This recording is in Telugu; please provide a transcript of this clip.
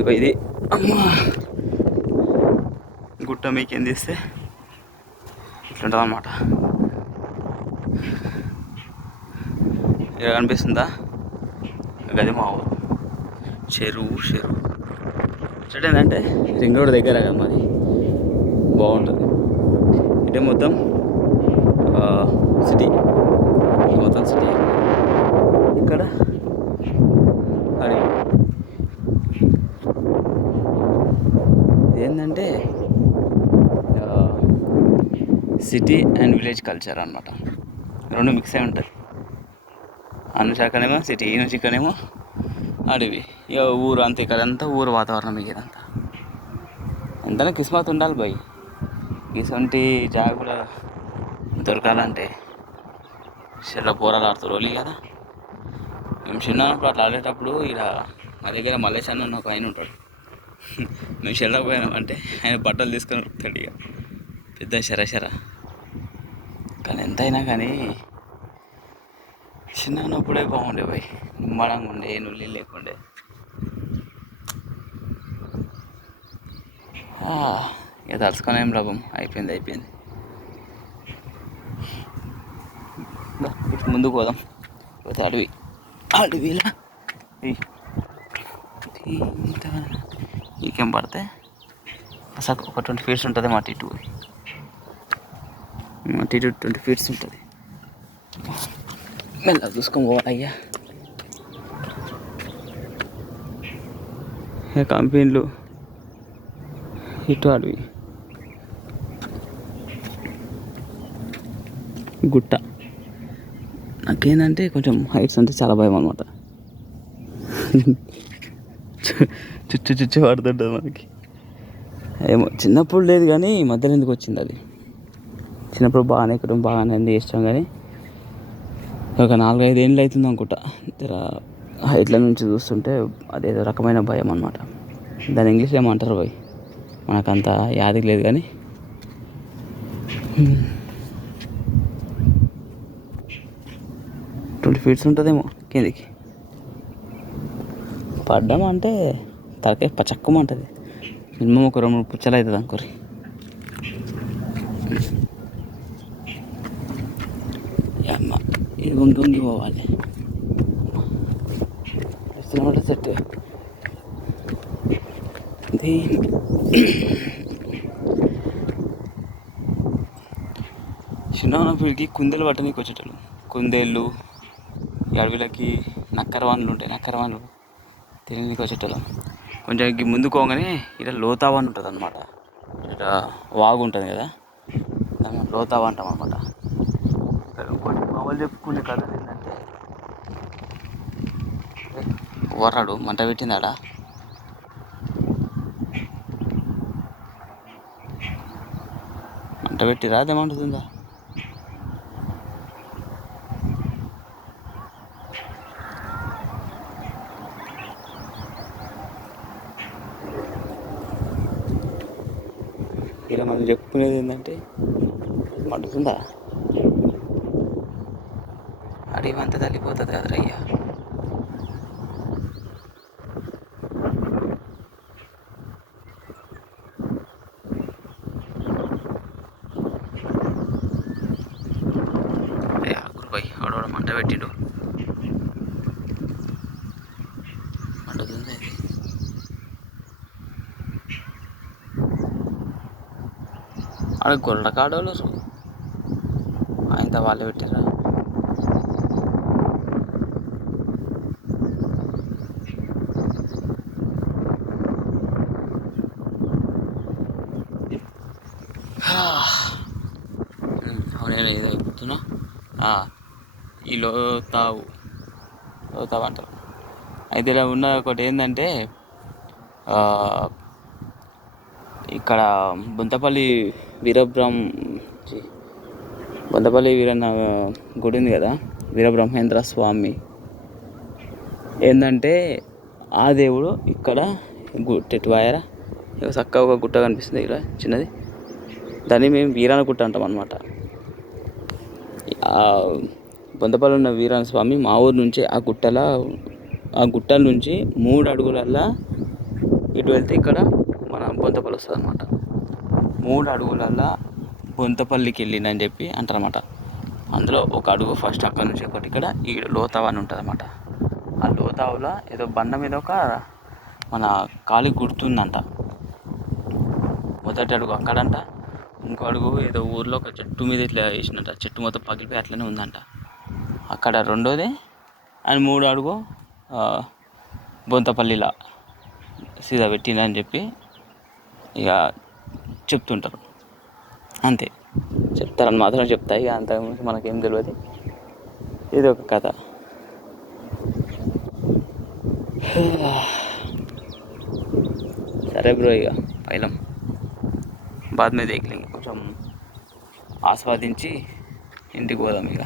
ఇక ఇది అమ్మా గుట్ట మీకు ఏం తీస్తే ఇట్లుంటుంది అన్నమాట. ఇక్కడ కనిపిస్తుందా గది మా ఊరు చెరువు. చెట్టు ఏంటంటే రింగ్ రోడ్ దగ్గర కదా మరి బాగుంటుంది. ఇటే మొత్తం సిటీ, ఇక్కడ అడవి. ఏంటంటే సిటీ అండ్ విలేజ్ కల్చర్ అన్నమాట, రెండు మిక్స్ అయి ఉంటుంది. అనుశాఖనేమో సిటీ, ఇక్కడనేమో అడవి. ఇక ఊరు అంతే, ఇక్కడంతా ఊరు వాతావరణం. ఇదంతా అంతనే కిస్మత్ ఉండాలి భయ్. ఇటువంటి జాగులో దొరకాలంటే చెల్ల పోరాలు ఆడుతారు వాళ్ళు కదా. మేము చిన్నప్పుడు అట్లా ఆడేటప్పుడు ఇక్కడ మా దగ్గర మల్లేష్ అన్న ఒక ఆయన ఉంటాడు. మేము చెల్లకు పోయినామంటే ఆయన బట్టలు తీసుకొని ఉంటాడు ఇక పెద్ద శర. కానీ ఎంతైనా కానీ చిన్నప్పుడే బాగుండే పోయి, నిమ్మడంగా ఉండే, నుల్లి లేకుండే. ఇక తలుచుకొని ఏం లాభం, అయిపోయింది. ఇటు ముందుకు పోదాం. పోతే అడవిలా ఈకేం పడితే అసలు ఒక 20 feet ఉంటుంది. మా ఇటు 20 feet ఉంటుంది. మెల్ల చూసుకొని పోవాలయ్యా. కంపెనీలు ఇటు అడవి, గుట్ట. నాకేంటంటే కొంచెం హైట్స్ అంటే చాలా భయం అనమాట. చుచ్చు పడుతుంటుంది మనకి. ఏమో చిన్నప్పుడు లేదు కానీ ఈ మధ్యలో ఎందుకు వచ్చింది అది. చిన్నప్పుడు బాగానే ఎక్కడం బాగానే అన్నీ చేస్తాం కానీ ఒక 4-5 ఏళ్ళు అవుతుంది అనుకుంటా. హైట్ల నుంచి చూస్తుంటే అదేదో రకమైన భయం అన్నమాట. దాని ఇంగ్లీష్లో ఏమంటారు భయ్, మనకంత యాదికి లేదు కానీ. 20 feet ఉంటుందేమో కిందికి. పడ్డం అంటే తలకాయ పచక్కమంటుంది. మినిమం ఒక 2-3 పుచ్చలు అవుతుంది అనుకోరి. అమ్మ ఇది వంగి పోవాలి సెట్. చిన్నప్పటికి కుందేలు పట్టడానికి వచ్చేటోళ్ళు. కుందేళ్ళు, అడవిలకి నక్కరవాన్లు ఉంటాయి. నక్కరవాన్లు తినడానికి వచ్చేటోళ్ళం. కొంచెం ముందుకు పోగానే ఇక్కడ లోతావా అని ఉంటుంది అనమాట. ఇక్కడ వాగు ఉంటుంది కదా, దాన్ని లోతావా అంటాం అనమాట. ఇక్కడ ఇంకోటి మా వాళ్ళు చెప్పుకునే కథ ఏంటంటే, వర్రాడు మంట పెట్టిందాడా, మంట పెట్టి రాదేమంటుందా. ఇలా మనం చెప్పుకునేది ఏంటంటే, మండుతుందా అడవి అంతా తల్లిపోతుంది కదరయ్యా. గురుబాయ్ ఆడవాడ మంట పెట్టిండు, మండుతుంది అది. ఆడ గొల్ల కాడోళ్ళు ఆయనతో వాళ్ళే పెట్టిర్రా. నేను ఏదో చెప్తున్నా, ఈ లోతావు అంటారు. అయితే ఇలా ఉన్న ఒకటి ఏంటంటే, ఇక్కడ బొంతపల్లి వీరన్న గుడి ఉంది కదా, వీరబ్రహ్మేంద్ర స్వామి. ఏంటంటే ఆ దేవుడు ఇక్కడ టెట్టువాయరా చక్కగా ఒక గుట్ట కనిపిస్తుంది ఇక్కడ చిన్నది, దాన్ని మేము వీరాన గుట్ట అంటాం అన్నమాట. బొంతపల్లి ఉన్న వీరాన స్వామి మా ఊరు నుంచే ఆ గుట్టలా ఆ గుట్టల నుంచి 3 అడుగులల్లా ఇటు వెళ్తే ఇక్కడ మన బొంతపల్లి వస్తుంది అనమాట. 3 అడుగులల్లా బొంతపల్లికి వెళ్ళిందని చెప్పి అంటారన్నమాట. అందులో ఒక అడుగు ఫస్ట్ అక్కడ నుంచి ఒకటి ఇక్కడ ఈ లోతావ అని ఉంటుంది అన్నమాట. ఆ లోతావులో ఏదో బండ మీద ఒక మన కాలి గుర్తుందంట. మొదటి అడుగు అక్కడంట, ఇంకో అడుగు ఏదో ఊర్లో ఒక చెట్టు మీద ఇట్లా వేసినట్ట, చెట్టు మొత్తం పగిలిపోయి అట్లనే ఉందంట అక్కడ రెండోది. అండ్ 3 అడుగు బొంతపల్లిలా సీదా పెట్టిందని చెప్పి ఇక చెప్తుంటారు. అంతే, చెప్తారని మాత్రం చెప్తా. ఇక అంతకుమించి మనకేం తెలియదు. ఇది ఒక కథ. సరే బ్రో, ఇక పైలం బాద్ మీద కొంచెం ఆస్వాదించి ఇంటికి పోదాం ఇక.